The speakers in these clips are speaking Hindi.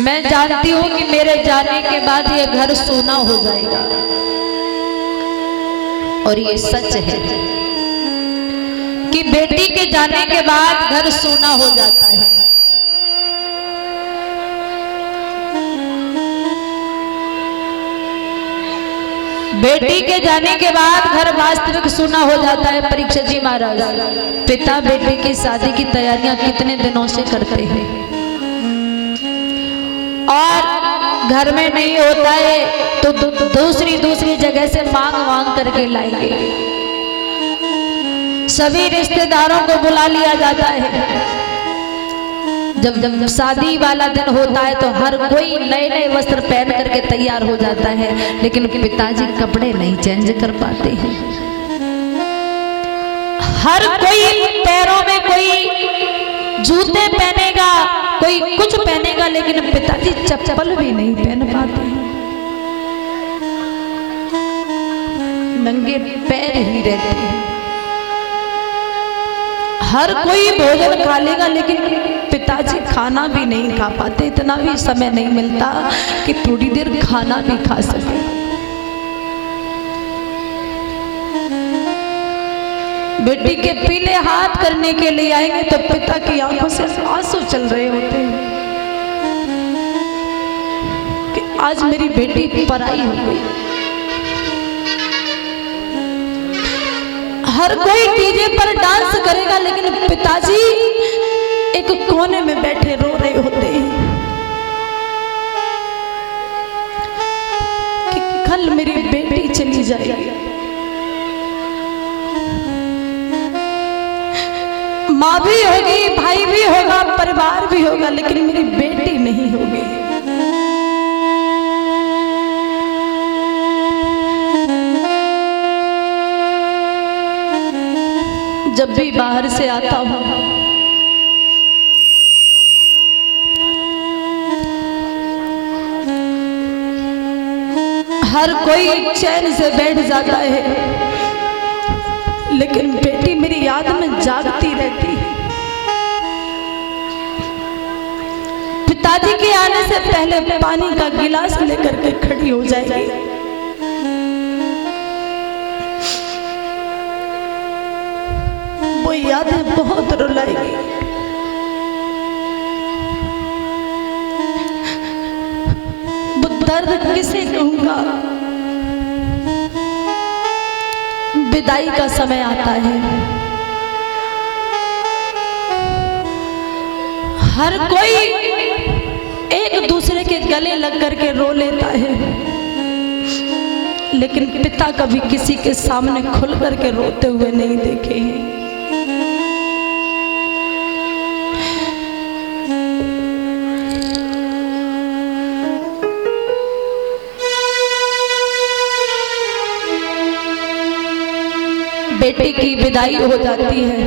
मैं जानती हूँ कि मेरे जाने के बाद ये घर सूना हो जाएगा, और ये सच है कि बेटी के जाने के बाद घर सूना हो जाता है। बेटी के जाने के बाद घर वास्तविक सूना हो जाता है। परीक्षित जी महाराज, पिता बेटे की शादी की तैयारियां कितने दिनों से करते हैं और घर में नहीं होता है तो दूसरी जगह से मांग करके लाएंगे। सभी रिश्तेदारों को बुला लिया जाता है। जब शादी वाला दिन होता है तो हर कोई नए वस्त्र पहन करके तैयार हो जाता है, लेकिन पिताजी कपड़े नहीं चेंज कर पाते हैं। हर कोई पैरों में कोई जूते पहनेगा, कोई कुछ पहनेगा, लेकिन पिताजी चप्पल भी नहीं पहन पाते हैं, नंगे पैर ही रहते हैं। हर कोई भोजन खा लेगा, लेकिन पिताजी खाना भी नहीं खा पाते। इतना भी समय नहीं मिलता कि थोड़ी देर खाना भी खा सके। बेटी के पीले हाथ करने के लिए आएंगे तो पिता की आंखों से आंसू चल रहे होते हैं कि आज मेरी बेटी पराई हो गई। हर कोई डीजे पर डांस करेगा, लेकिन पिताजी एक कोने में बैठे रो रहे होते हैं कि कल मेरी बेटी चली जाएगी। माँ भी होगी, भाई भी होगा, परिवार भी होगा, लेकिन मेरी बेटी नहीं होगी। जब भी बाहर से आता हूँ हर कोई चैन से बैठ जाता है, लेकिन बेटी मेरी याद में जागती रहती है। पिताजी के आने से पहले पानी का गिलास लेकर के खड़ी हो जाएगी। वो यादें बहुत रुलाएगी। वो दर्द किसे कहूंगा। विदाई का समय आता है, हर कोई एक दूसरे के गले लग करके रो लेता है, लेकिन पिता कभी किसी के सामने खुल करके रोते हुए नहीं देखे हैं। बेटी की विदाई हो जाती है,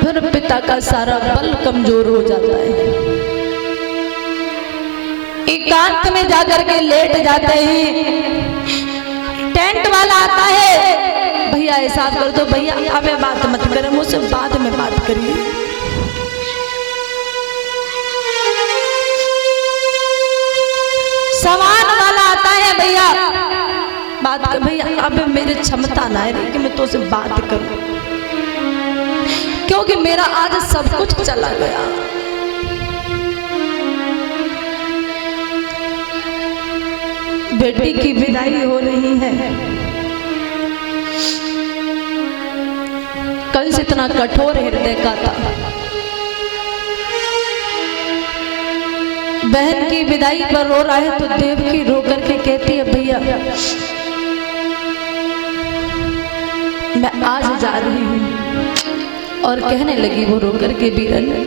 फिर पिता का सारा बल कमजोर हो जाता है। एकांत में जाकर के लेट जाते हैं। टेंट वाला आता है, भैया ऐसा कर दो, भैया हमें बात मत करें, मुझसे बाद में बात करिए। सामान वाला आता है, भैया बात कर, भैया अब मेरे क्षमता ना है कि मैं तुझसे बात करूं, क्योंकि मेरा आज सब कुछ चला गया। बेटी की विदाई हो रही है। कंस इतना कठोर हृदय का था, बहन की विदाई पर रो रहा है तो देवकी रो करके कहती है, भैया मैं आज जा रही हूँ, और कहने लगी वो रो करके बीरन,